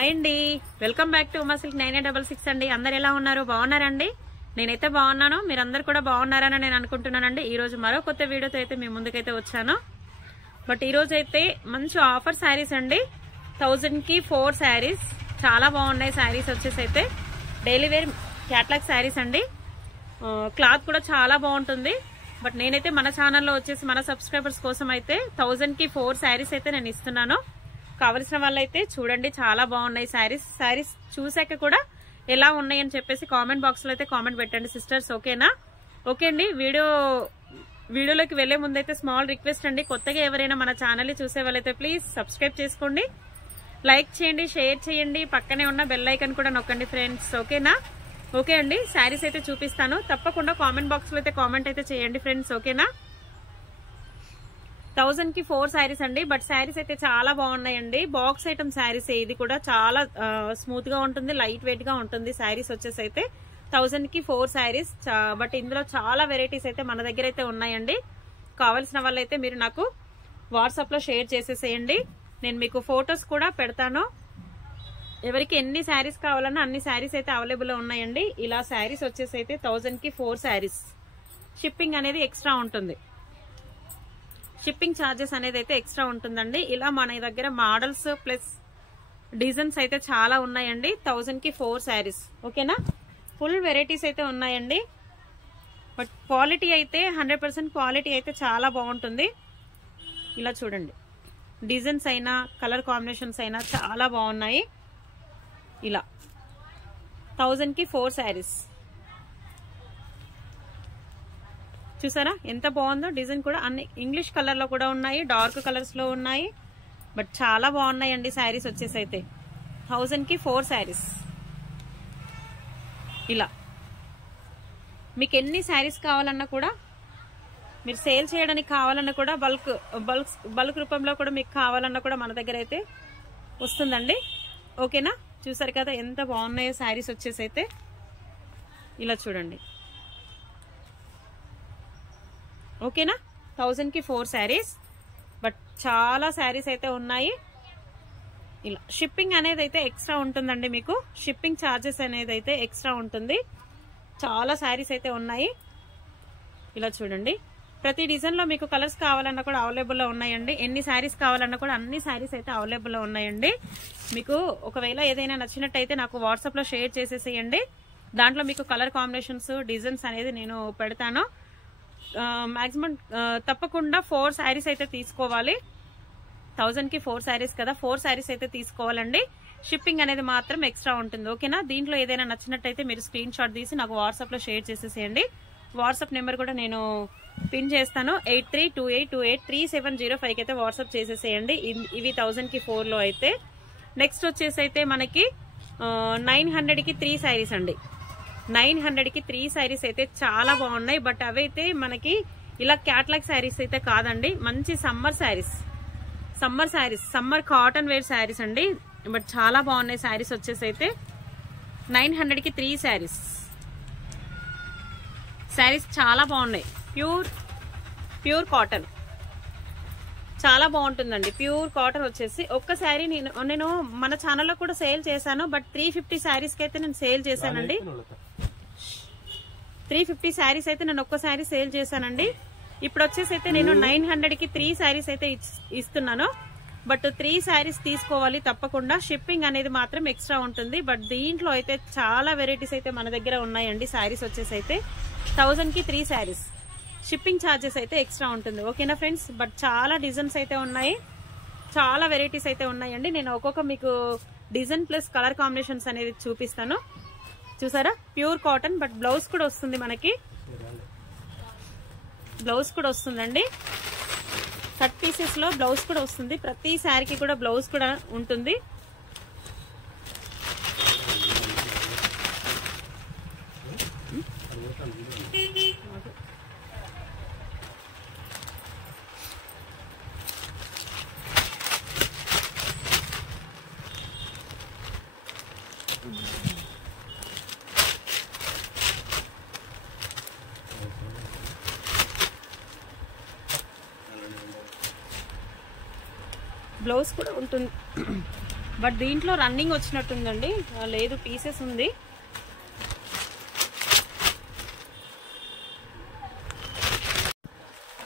Hi అండి, welcome back to Uma silk 9866 అండి. అందరు ఎలా ఉన్నారు? బాగున్నారండి? నేనైతే బాగున్నాను, మీరందరూ కూడా బాగున్నారని నేను అనుకుంటున్నానండి. ఈ రోజు మరో కొత్త వీడియోతో అయితే మీ ముందుకైతే వచ్చాను. బట్ ఈ రోజు అయితే మంచి ఆఫర్ శారీస్ అండి. 1000 కి 4 శారీస్ చాలా బాగున్నాయి. శారీస్ వచ్చేసి అయితే డైలీ వేర్ క్యాట్లాగ్ శారీస్ అండి. క్లాత్ కూడా చాలా బాగుంటుంది. బట్ నేనైతే మన ఛానల్లో వచ్చేసి మన సబ్స్క్రైబర్స్ కోసం అయితే 1000 కి 4 శారీస్ అయితే నేను ఇస్తున్నాను. కావలసిన వాళ్ళైతే చూడండి, చాలా బాగున్నాయి శారీస్ చూసాక కూడా ఎలా ఉన్నాయని చెప్పేసి కామెంట్ బాక్స్ లో అయితే కామెంట్ పెట్టండి సిస్టర్స్. ఓకేనా? ఓకే అండి. వీడియోలోకి వెళ్లే ముందైతే స్మాల్ రిక్వెస్ట్ అండి, కొత్తగా ఎవరైనా మన ఛానల్ ని చూసే వాళ్ళైతే ప్లీజ్ సబ్స్క్రైబ్ చేసుకోండి, లైక్ చేయండి, షేర్ చేయండి, పక్కనే ఉన్న బెల్ ఐకాన్ కూడా నొక్కండి ఫ్రెండ్స్. ఓకేనా? ఓకే అండి. శారీస్ అయితే చూపిస్తాను, తప్పకుండా కామెంట్ బాక్స్ లో అయితే కామెంట్ అయితే చేయండి ఫ్రెండ్స్. ఓకేనా? 1000 కి 4 శారీస్ అండి. బట్ శారీస్ అయితే చాలా బాగున్నాయండి. బాక్స్ ఐటమ్ శారీస్, ఇది కూడా చాలా స్మూత్ గా ఉంటుంది, లైట్ వెయిట్ గా ఉంటుంది. శారీస్ వచ్చేసి అయితే 1000 కి 4 శారీస్. బట్ ఇందులో చాలా వెరైటీస్ అయితే మన దగ్గర అయితే ఉన్నాయండి. కావాల్సిన వాళ్ళైతే మీరు నాకు వాట్సాప్ లో షేర్ చేసేసేయండి, నేను మీకు ఫొటోస్ కూడా పెడతాను. ఎవరికి ఎన్ని శారీస్ కావాలన్నా అన్ని శారీస్ అయితే అవైలబుల్ ఉన్నాయండి. ఇలా శారీస్ వచ్చేసి అయితే 1000 కి 4 శారీస్. షిప్పింగ్ అనేది ఎక్స్ట్రా ఉంటుంది, షిప్పింగ్ ఛార్జెస్ అనేది అయితే ఎక్స్ట్రా ఉంటుందండి. ఇలా మన దగ్గర మోడల్స్ ప్లస్ డిజైన్స్ అయితే చాలా ఉన్నాయండి. 1000 కి 4 శారీస్. ఓకేనా? ఫుల్ వెరైటీస్ అయితే ఉన్నాయండి. బట్ క్వాలిటీ అయితే 100% క్వాలిటీ అయితే చాలా బాగుంటుంది. ఇలా చూడండి, డిజైన్స్ అయినా కలర్ కాంబినేషన్స్ అయినా చాలా బాగున్నాయి. ఇలా 1000 కి 4 శారీస్ చూసారా ఎంత బాగుందో. డిజైన్ కూడా అన్ని ఇంగ్లీష్ కలర్ లో కూడా ఉన్నాయి, డార్క్ కలర్స్ లో ఉన్నాయి. బట్ చాలా బాగున్నాయండి శారీస్ వచ్చేసి అయితే 1000 కి 4 శారీస్. ఇలా మీకు ఎన్ని శారీస్ కావాలన్నా కూడా, మీరు సేల్ చేయడానికి కావాలన్నా కూడా, బల్క్ రూపంలో కూడా మీకు కావాలన్నా కూడా మన దగ్గర అయితే వస్తుందండి. ఓకేనా? చూసారు కదా ఎంత బాగున్నాయో శారీస్ వచ్చేసి అయితే. ఇలా చూడండి. ఓకేనా? 1000 కి 4 శారీస్. బట్ చాలా శారీస్ అయితే ఉన్నాయి. ఇలా షిప్పింగ్ అనేది అయితే ఎక్స్ట్రా ఉంటుందండి. మీకు షిప్పింగ్ ఛార్జెస్ అనేది అయితే ఎక్స్ట్రా ఉంటుంది. చాలా శారీస్ అయితే ఉన్నాయి. ఇలా చూడండి, ప్రతి డిజైన్ లో మీకు కలర్స్ కావాలన్నా కూడా అవైలబుల్ లో ఉన్నాయండి. ఎన్ని శారీస్ కావాలన్నా కూడా అన్ని శారీస్ అయితే అవైలబుల్ లో ఉన్నాయండి. మీకు ఒకవేళ ఏదైనా నచ్చినట్టయితే నాకు వాట్సాప్ లో షేర్ చేసేసేయండి. దాంట్లో మీకు కలర్ కాంబినేషన్స్, డిజైన్స్ అనేది నేను పెడతాను. మాక్సిమం తప్పకుండా 4 శారీస్ అయితే తీసుకోవాలి. 1000 కి 4 శారీస్ కదా, 4 శారీస్ అయితే తీసుకోవాలండి. షిప్పింగ్ అనేది మాత్రం ఎక్స్ట్రా ఉంటుంది. ఓకేనా? దీంట్లో ఏదైనా నచ్చినట్టయితే మీరు స్క్రీన్ షాట్ తీసి నాకు వాట్సాప్ లో షేర్ చేసేసేయండి. వాట్సాప్ నెంబర్ కూడా నేను పిన్ చేస్తాను. 8328283705 అయితే వాట్సాప్ చేసేసేయండి. ఇవి 1000 కి 4 లో అయితే. నెక్స్ట్ వచ్చేసి అయితే మనకి 900 కి 3 శారీస్ అండి. 900 కి 3 శారీస్ అయితే చాలా బాగున్నాయి. బట్ అవైతే మనకి ఇలా క్యాట్లాగ్ శారీస్ అయితే కాదండి, మంచి summer saris, summer cotton wear saris అండి. బట్ చాలా బాగున్నాయి శారీస్ వచ్చేసి అయితే. 900 కి 3 శారీస్ చాలా బాగున్నాయి. ప్యూర్ కాటన్ చాలా బాగుంటుందండి. ప్యూర్ కాటన్ వచ్చేసి ఒక్క శారీ నేను మన ఛానల్లో కూడా సేల్ చేశాను. బట్ 350 శారీస్ కి అయితే నేను సేల్ చేశానండి. 350 శారీస్ అయితే నేను ఒక్క శారీ సేల్ చేశానండి. ఇప్పుడు వచ్చేసి అయితే నేను 900 కి 3 శారీస్ అయితే ఇస్తున్నాను. బట్ 3 శారీస్ తీసుకోవాలి తప్పకుండా. షిప్పింగ్ అనేది మాత్రం ఎక్స్ట్రా ఉంటుంది. బట్ దీంట్లో అయితే చాలా వెరైటీస్ అయితే మన దగ్గర ఉన్నాయండి. శారీస్ వచ్చేసి అయితే 1000 కి 3 శారీస్. షిప్పింగ్ ఛార్జెస్ అయితే ఎక్స్ట్రా ఉంటుంది. ఓకేనా ఫ్రెండ్స్? బట్ చాలా డిజైన్స్ అయితే ఉన్నాయి, చాలా వెరైటీస్ అయితే ఉన్నాయండి. నేను ఒక్కొక్క మీకు డిజైన్ ప్లస్ కలర్ కాంబినేషన్స్ అనేది చూపిస్తాను. చూసారా? Pure cotton. బట్ బ్లౌజ్ కూడా వస్తుంది మనకి, బ్లౌజ్ కూడా వస్తుందండి. 30 పీసెస్ లో బ్లౌజ్ కూడా వస్తుంది. ప్రతి శారీకి కూడా బ్లౌజ్ కూడా ఉంటుంది. బ్లౌజ్ కూడా ఉంటుంది. బట్ దీంట్లో రన్నింగ్ వచ్చినట్టుందండి, లేదు పీసెస్ ఉంది.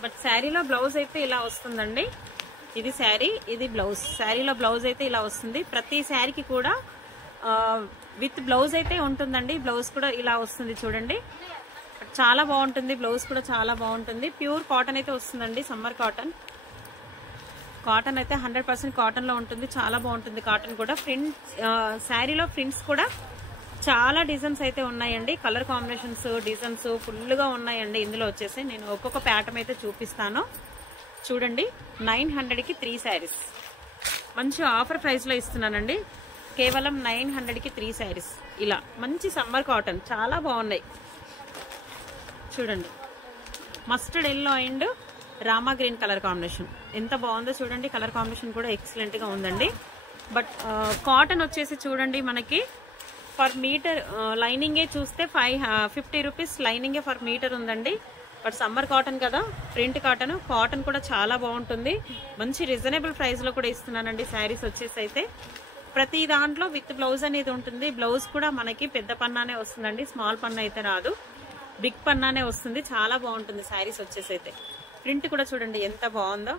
బట్ శారీలో బ్లౌజ్ అయితే ఇలా వస్తుందండి. ఇది శారీ, ఇది బ్లౌజ్. శారీలో బ్లౌజ్ అయితే ఇలా వస్తుంది. ప్రతి శారీకి కూడా విత్ బ్లౌజ్ అయితే ఉంటుందండి. బ్లౌజ్ కూడా ఇలా వస్తుంది చూడండి, చాలా బాగుంటుంది. బ్లౌజ్ కూడా చాలా బాగుంటుంది. ప్యూర్ కాటన్ అయితే వస్తుందండి, సమ్మర్ కాటన్. కాటన్ అయితే 100% కాటన్ లో ఉంటుంది, చాలా బాగుంటుంది కాటన్ కూడా. ప్రింట్స్ శారీలో ప్రింట్స్ కూడా చాలా డిజైన్స్ అయితే ఉన్నాయండి. కలర్ కాంబినేషన్స్, డిజైన్స్ ఫుల్ గా ఉన్నాయండి. ఇందులో వచ్చేసి నేను ఒక్కొక్క ప్యాటర్న్ అయితే చూపిస్తాను చూడండి. 900కి 3 శారీస్ మంచి ఆఫర్ ప్రైస్ లో ఇస్తున్నానండి. కేవలం 900కి 3 శారీస్. ఇలా మంచి సమ్మర్ కాటన్ చాలా బాగున్నాయి చూడండి. Mustard yellow and Rama green colour combination ఎంత బాగుందో చూడండి. కలర్ కాంబినేషన్ కూడా ఎక్సలెంట్ గా ఉందండి. బట్ కాటన్ వచ్చేసి చూడండి మనకి పర్ మీటర్ లైనింగే చూస్తే 50 రూపీస్ లైనింగే పర్ మీటర్ ఉందండి. బట్ సమ్మర్ కాటన్ కదా, ప్రింట్ కాటన్. కాటన్ కూడా చాలా బాగుంటుంది. మంచి రీజనబుల్ ప్రైస్ లో కూడా ఇస్తున్నానండి శారీస్ వచ్చేసి అయితే. ప్రతి దాంట్లో విత్ బ్లౌజ్ అనేది ఉంటుంది. బ్లౌజ్ కూడా మనకి పెద్ద పన్నానే వస్తుందండి, స్మాల్ పన్నా అయితే రాదు, బిగ్ పన్నానే వస్తుంది. చాలా బాగుంటుంది శారీస్ వచ్చేసి అయితే. ప్రింట్ కూడా చూడండి ఎంత బాగుందో.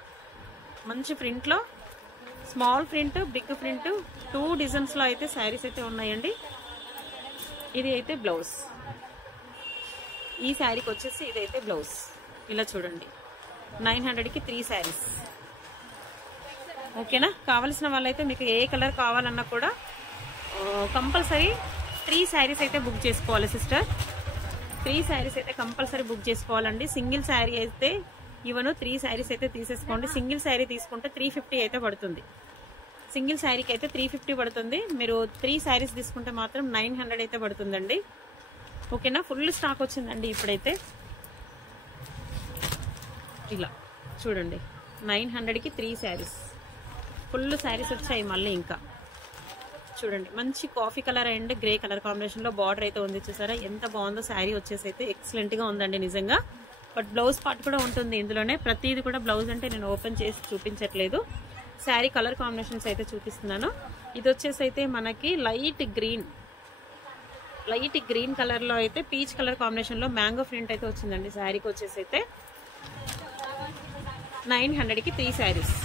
మంచి ప్రింట్ లో small print, big print 2 designs లో అయితే శారీస్ అయితే ఉన్నాయండి. ఇది అయితే బ్లౌజ్. ఈ శారీకి వచ్చేసి ఇదైతే బ్లౌజ్. ఇలా చూడండి 900కి 3 శారీస్. ఓకేనా? కావాల్సిన వాళ్ళైతే మీకు ఏ కలర్ కావాలన్నా కూడా కంపల్సరీ 3 శారీస్ అయితే బుక్ చేసుకోవాలి సిస్టర్. 3 శారీస్ అయితే కంపల్సరీ బుక్ చేసుకోవాలండి. సింగిల్ శారీ అయితే ఇవను 3 శారీస్ అయితే తీసేసుకోండి. సింగిల్ శారీ తీసుకుంటే 350 అయితే పడుతుంది. సింగిల్ శారీకి అయితే 350 పడుతుంది. మీరు 3 శారీస్ తీసుకుంటే మాత్రం 900 అయితే పడుతుందండి. ఓకేనా? ఫుల్ స్టాక్ వచ్చిందండి ఇప్పుడైతే. ఇలా చూడండి 900కి 3 శారీస్. ఫుల్ శారీస్ వచ్చాయి మళ్ళీ. ఇంకా చూడండి మంచి coffee colour and grey colour combination లో బార్డర్ అయితే ఉంది చూసారా, ఎంత బాగుందో. శారీ వచ్చేసి అయితే ఎక్సలెంట్ గా ఉందండి నిజంగా. బట్ బ్లౌజ్ పార్ట్ కూడా ఉంటుంది ఇందులోనే. ప్రతిది కూడా బ్లౌజ్ అంటే నేను ఓపెన్ చేసి చూపించట్లేదు. శారీ కలర్ కాంబినేషన్స్ అయితే చూపిస్తున్నాను. ఇది వచ్చేసి అయితే మనకి లైట్ గ్రీన్ కలర్ లో అయితే పీచ్ కలర్ కాంబినేషన్ లో మ్యాంగో ప్రింట్ అయితే వచ్చిందండి. శారీకి వచ్చేసి అయితే 900కి 3 శారీస్.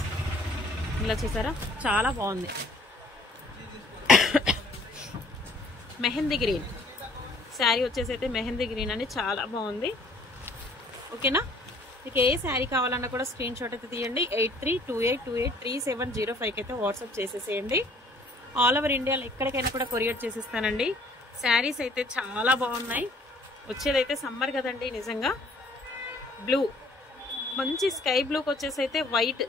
ఇలా చూసారా చాలా బాగుంది. మెహందీ గ్రీన్ శారీ వచ్చేసి అయితే మెహందీ గ్రీన్ అని చాలా బాగుంది. ఓకేనా? మీకు ఏ శారీ కావాలన్నా కూడా స్క్రీన్ షాట్ అయితే తీయండి. 8328283705 అయితే వాట్సాప్ చేసేసేయండి. ఆల్ ఓవర్ ఇండియాలో ఎక్కడికైనా కూడా కొరియర్ చేసేస్తానండి. శారీస్ అయితే చాలా బాగున్నాయి. వచ్చేదైతే సమ్మర్ కదండి నిజంగా. బ్లూ మంచి స్కై బ్లూకి వచ్చేసి అయితే వైట్,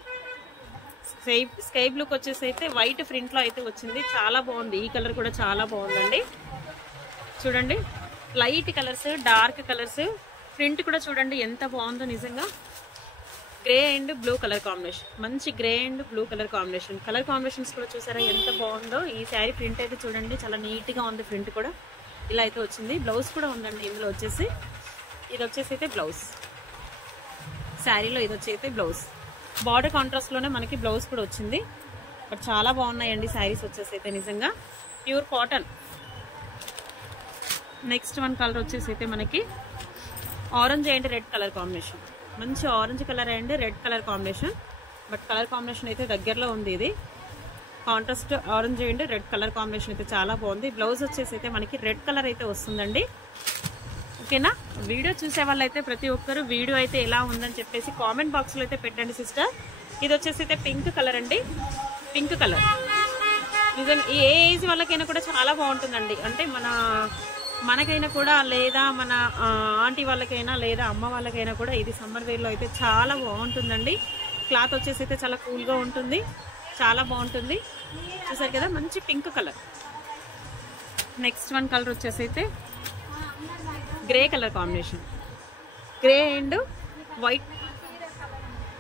స్కై బ్లూకి వచ్చేసి అయితే వైట్ ప్రింట్ లో అయితే వచ్చింది. చాలా బాగుంది. ఈ కలర్ కూడా చాలా బాగుందండి. చూడండి light colours, dark colours. Print కూడా చూడండి ఎంత బాగుందో నిజంగా. Grey and blue colour combination, మంచి grey and blue colour combination. Colour combinations కూడా చూసారా ఎంత బాగుందో. ఈ శారీ ప్రింట్ అయితే చూడండి చాలా నీట్ గా ఉంది. ప్రింట్ కూడా ఇలా అయితే వచ్చింది. బ్లౌజ్ కూడా ఉందండి ఇందులో వచ్చేసి. ఇది వచ్చేసి అయితే బ్లౌజ్. శారీలో ఇది వచ్చి అయితే బ్లౌజ్. బార్డర్ కాంట్రాస్ట్ లోనే మనకి బ్లౌజ్ కూడా వచ్చింది. బట్ చాలా బాగున్నాయండి శారీస్ వచ్చేసి అయితే నిజంగా. Pure cotton. Next one colour వచ్చేసి అయితే మనకి orange and red colour combination. మంచి orange colour and red colour combination. But colour combination అయితే దగ్గరలో ఉంది. ఇది contrast orange and red colour combination అయితే చాలా బాగుంది. బ్లౌజ్ వచ్చేసి అయితే మనకి రెడ్ కలర్ అయితే వస్తుందండి. ఓకేనా? వీడియో చూసే వాళ్ళైతే ప్రతి ఒక్కరు వీడియో అయితే ఎలా ఉందని చెప్పేసి కామెంట్ బాక్స్ లో అయితే పెట్టండి సిస్టర్. ఇది వచ్చేసి అయితే పింక్ కలర్ అండి. పింక్ కలర్ నిజంగా ఏ ఏజ్ వాళ్ళకైనా కూడా చాలా బాగుంటుందండి. అంటే మనకైనా కూడా, లేదా మన ఆంటీ వాళ్ళకైనా, లేదా అమ్మ వాళ్ళకైనా కూడా ఇది సమ్మర్ వేర్ లో అయితే చాలా బాగుంటుందండి. క్లాత్ వచ్చేసి అయితే చాలా కూల్ గా ఉంటుంది, చాలా బాగుంటుంది. చూసారు కదా మంచి pink colour. Next one colour వచ్చేసి అయితే grey colour combination. Grey and white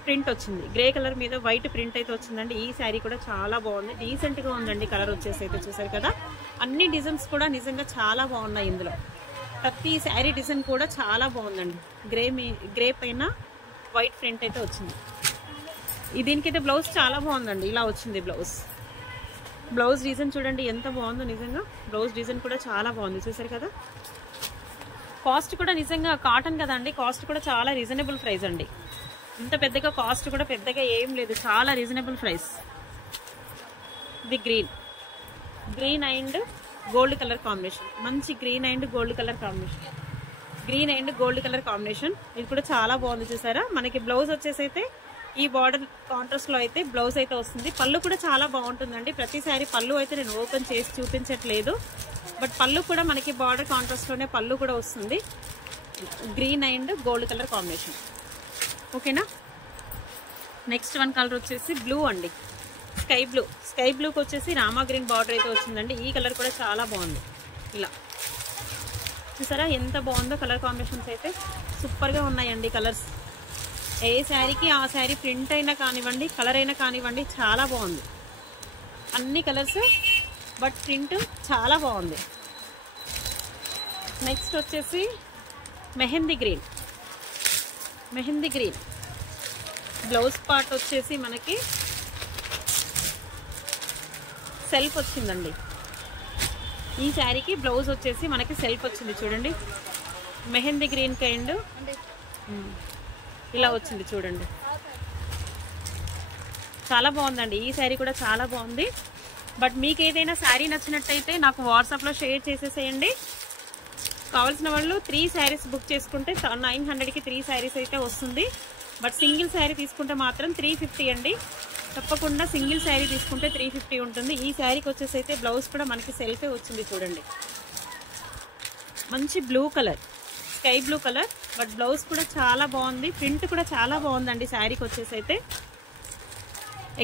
print వచ్చింది. గ్రే కలర్ మీద వైట్ ప్రింట్ అయితే వచ్చిందండి. ఈ శారీ కూడా చాలా బాగుంది, డీసెంట్ గా ఉందండి. కలర్ వచ్చేసి అయితే చూసారు కదా. అన్ని డిజైన్స్ కూడా నిజంగా చాలా బాగున్నాయి ఇందులో. ప్రతి శారీ డిజైన్ కూడా చాలా బాగుందండి. గ్రే పైన వైట్ ప్రింట్ అయితే వచ్చింది. దీనికైతే బ్లౌజ్ చాలా బాగుందండి. ఇలా వచ్చింది బ్లౌజ్. బ్లౌజ్ డిజైన్ చూడండి ఎంత బాగుందో నిజంగా. బ్లౌజ్ డిజైన్ కూడా చాలా బాగుంది, చూసారు కదా. కాస్ట్ కూడా నిజంగా కాటన్ కదండి, కాస్ట్ కూడా చాలా రీజనబుల్ ప్రైస్ అండి. ఇంత పెద్దగా కాస్ట్ కూడా పెద్దగా ఏం లేదు, చాలా రీజనబుల్ ప్రైస్. ఇది green and gold colour combination, మంచి green and gold colour combination. Green and gold colour combination, ఇది కూడా చాలా బాగుంది చూసారా. మనకి బ్లౌజ్ వచ్చేసి అయితే ఈ బార్డర్ కాంట్రాస్ట్ లో అయితే బ్లౌజ్ అయితే వస్తుంది. పళ్ళు కూడా చాలా బాగుంటుందండి. ప్రతిసారి పళ్ళు అయితే నేను ఓపెన్ చేసి చూపించట్లేదు, బట్ పళ్ళు కూడా మనకి బార్డర్ కాంట్రాస్ట్ లోనే పళ్ళు కూడా వస్తుంది. Green and gold colour combination, ఓకేనా. నెక్స్ట్ వన్ కలర్ వచ్చేసి బ్లూ అండి, స్కై బ్లూకి వచ్చేసి రామా గ్రీన్ బార్డర్ అయితే వచ్చిందండి. ఈ కలర్ కూడా చాలా బాగుంది. ఇలా చూసారా ఎంత బాగుందో కలర్ కాంబినేషన్స్ అయితే సూపర్గా ఉన్నాయండి. కలర్స్ ఏ శారీకి ఆ శారీ ప్రింట్ అయినా కానివ్వండి, కలర్ అయినా కానివ్వండి, చాలా బాగుంది. అన్ని కలర్స్ బట్ ప్రింట్ చాలా బాగుంది. నెక్స్ట్ వచ్చేసి మెహందీ గ్రీన్ బ్లౌజ్ పార్ట్ వచ్చేసి మనకి సెల్ఫ్ వచ్చిందండి. ఈ శారీకి బ్లౌజ్ వచ్చేసి మనకి సెల్ఫ్ వచ్చింది చూడండి. మెహందీ గ్రీన్ కైండ్ ఇలా వచ్చింది చూడండి, చాలా బాగుందండి. ఈ శారీ కూడా చాలా బాగుంది. బట్ మీకు ఏదైనా శారీ నచ్చినట్టయితే నాకు వాట్సాప్లో షేర్ చేసేసేయండి. కావాల్సిన వాళ్ళు 3 శారీస్ బుక్ చేసుకుంటే 900కి 3 శారీస్ అయితే వస్తుంది. బట్ సింగిల్ శారీ తీసుకుంటే మాత్రం 350 అండి. తప్పకుండా సింగిల్ శారీ తీసుకుంటే 350 ఉంటుంది. ఈ శారీకి వచ్చేసి అయితే బ్లౌజ్ కూడా మనకి సెల్ఫే వచ్చింది చూడండి. మంచి blue colour, sky blue colour, but blouse కూడా చాలా బాగుంది. ప్రింట్ కూడా చాలా బాగుందండి. శారీకి వచ్చేసి అయితే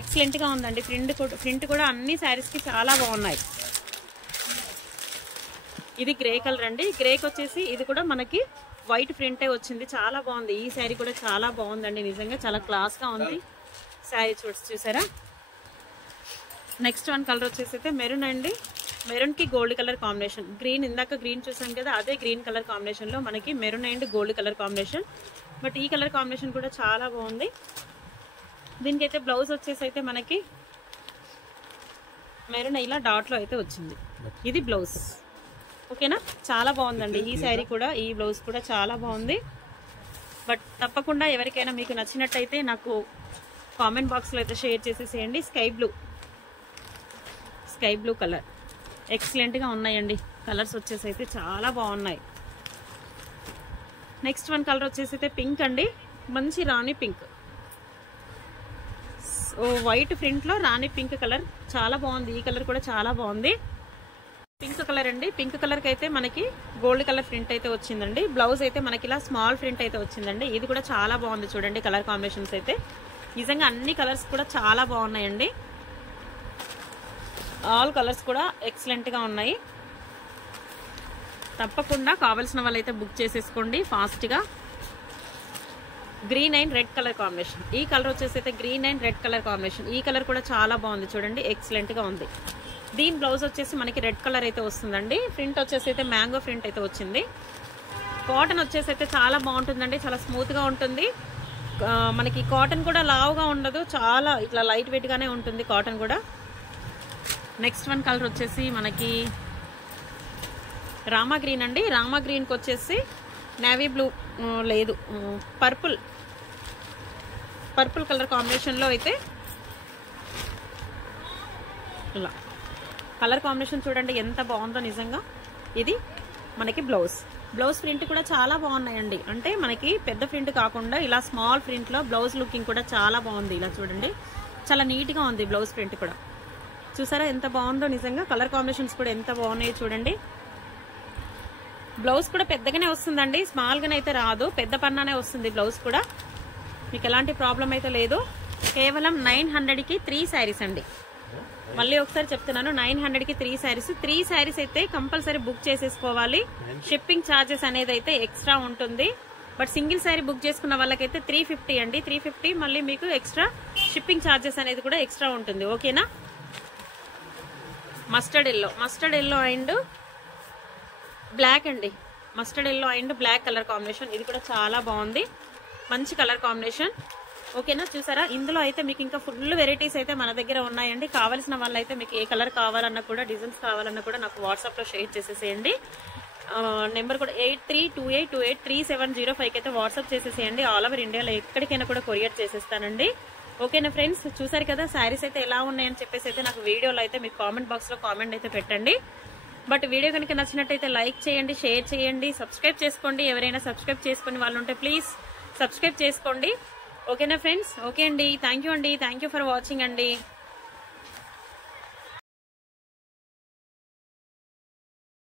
ఎక్సలెంట్గా ఉందండి. ప్రింట్ కూడా అన్ని శారీస్కి చాలా బాగున్నాయి. ఇది గ్రే కలర్ అండి. గ్రేకి వచ్చేసి ఇది కూడా మనకి వైట్ ప్రింటే వచ్చింది, చాలా బాగుంది. ఈ శారీ కూడా చాలా బాగుందండి, నిజంగా చాలా క్లాస్గా ఉంది శారీ. చూసారా. నెక్స్ట్ వన్ కలర్ వచ్చేసి అయితే మెరూన్ అండి. మెరూన్కి గోల్డ్ కలర్ కాంబినేషన్. గ్రీన్, ఇందాక గ్రీన్ చూసాం కదా, అదే గ్రీన్ కలర్ కాంబినేషన్లో మనకి maroon and gold colour combination. But ఈ కలర్ కాంబినేషన్ కూడా చాలా బాగుంది. దీనికైతే బ్లౌజ్ వచ్చేసి అయితే మనకి మెరూన్ ఇలా డాట్లో అయితే వచ్చింది. ఇది బ్లౌజ్, ఓకేనా. చాలా బాగుందండి ఈ శారీ కూడా, ఈ బ్లౌజ్ కూడా చాలా బాగుంది. బట్ తప్పకుండా ఎవరికైనా మీకు నచ్చినట్టయితే నాకు కామెంట్ బాక్స్లో అయితే షేర్ చేసేసేయండి. స్కై బ్లూ కలర్ ఎక్సలెంట్గా ఉన్నాయండి. కలర్స్ వచ్చేసి అయితే చాలా బాగున్నాయి. నెక్స్ట్ వన్ కలర్ వచ్చేసి అయితే పింక్ అండి, మంచి రాణి పింక్. వైట్ ప్రింట్లో రాణి పింక్ కలర్ చాలా బాగుంది. ఈ కలర్ కూడా చాలా బాగుంది. పింక్ కలర్ అండి. పింక్ కలర్కి అయితే మనకి గోల్డ్ కలర్ ప్రింట్ అయితే వచ్చిందండి. బ్లౌజ్ అయితే మనకి ఇలా స్మాల్ ప్రింట్ అయితే వచ్చిందండి. ఇది కూడా చాలా బాగుంది చూడండి. కలర్ కాంబినేషన్స్ అయితే నిజంగా అన్ని కలర్స్ కూడా చాలా బాగున్నాయండి. ఆల్ కలర్స్ కూడా ఎక్సలెంట్గా ఉన్నాయి. తప్పకుండా కావాల్సిన వాళ్ళైతే బుక్ చేసేసుకోండి ఫాస్ట్గా. Green and red colour combination. ఈ కలర్ వచ్చేసి అయితే green and red colour combination. ఈ కలర్ కూడా చాలా బాగుంది చూడండి, ఎక్సలెంట్గా ఉంది. దీని బ్లౌజ్ వచ్చేసి మనకి రెడ్ కలర్ అయితే వస్తుందండి. ప్రింట్ వచ్చేసి అయితే మ్యాంగో ప్రింట్ అయితే వచ్చింది. కాటన్ వచ్చేసి అయితే చాలా బాగుంటుందండి, చాలా స్మూత్గా ఉంటుంది. మనకి కాటన్ కూడా లావుగా ఉండదు, చాలా ఇట్లా లైట్ వెయిట్గానే ఉంటుంది కాటన్ కూడా. నెక్స్ట్ వన్ కలర్ వచ్చేసి మనకి రామా గ్రీన్ అండి. రామా గ్రీన్కి వచ్చేసి నేవీ బ్లూ లేదు, పర్పుల్ కలర్ కాంబినేషన్లో అయితే ఇలా కలర్ కాంబినేషన్ చూడండి ఎంత బాగుందో నిజంగా. ఇది మనకి బ్లౌజ్ ప్రింట్ కూడా చాలా బాగున్నాయండి. అంటే మనకి పెద్ద ప్రింట్ కాకుండా ఇలా స్మాల్ ప్రింట్లో బ్లౌజ్ లుకింగ్ కూడా చాలా బాగుంది. ఇలా చూడండి, చాలా నీట్గా ఉంది బ్లౌజ్ ప్రింట్ కూడా. చూసారా ఎంత బాగుందో నిజంగా. కలర్ కాంబినేషన్స్ కూడా ఎంత బాగున్నాయో చూడండి. బ్లౌజ్ కూడా పెద్దగానే వస్తుందండి, స్మాల్గానే అయితే రాదు, పెద్ద పన్నానే వస్తుంది బ్లౌజ్ కూడా. మీకు ఎలాంటి ప్రాబ్లం అయితే లేదు. కేవలం 900కి 3 శారీస్ అండి. మళ్ళీ ఒకసారి చెప్తున్నాను, 900కి 3 శారీస్. 3 శారీస్ అయితే కంపల్సరీ బుక్ చేసేసుకోవాలి. షిప్పింగ్ ఛార్జెస్ అనేది అయితే ఎక్స్ట్రా ఉంటుంది. బట్ సింగిల్ శారీ బుక్ చేసుకున్న వాళ్ళకైతే 350 అండి. 350 మళ్ళీ మీకు ఎక్స్ట్రా షిప్పింగ్ ఛార్జెస్ అనేది కూడా ఎక్స్ట్రా ఉంటుంది, ఓకేనా. మస్టర్డ్ ఎల్లో అండ్ బ్లాక్ అండి. Mustard yellow and black colour combination. ఇది కూడా చాలా బాగుంది, మంచి కలర్ కాంబినేషన్. ఓకేనా, చూసారా ఇందులో అయితే మీకు ఇంకా ఫుల్ వెరైటీస్ అయితే మన దగ్గర ఉన్నాయండి. కావాల్సిన వాళ్ళు అయితే మీకు ఏ కలర్ కావాలన్నా కూడా, డిజైన్స్ కావాలన్నా కూడా నాకు వాట్సాప్ లో షేర్ చేసేసేయండి. నెంబర్ కూడా 8328283705 అయితే వాట్సాప్ చేసేసేయండి. ఆల్ ఓవర్ ఇండియాలో ఎక్కడికైనా కూడా కొరియర్ చేసేస్తానండి. ఓకేనా ఫ్రెండ్స్, చూసారు కదా శారీస్ అయితే ఎలా ఉన్నాయని చెప్పేసి అయితే నాకు వీడియోలో అయితే మీకు కామెంట్ బాక్స్ లో కామెంట్ అయితే పెట్టండి. బట్ వీడియో కనుక నచ్చినట్టయితే లైక్ చేయండి, షేర్ చేయండి, సబ్స్క్రైబ్ చేసుకోండి. ఎవరైనా సబ్స్క్రైబ్ చేసుకుని వాళ్ళు ఉంటే ప్లీజ్ సబ్స్క్రైబ్ చేసుకోండి. ఓకేనా ఫ్రెండ్స్, ఓకే అండి, థ్యాంక్ యూ ఫర్ వాచింగ్ అండి.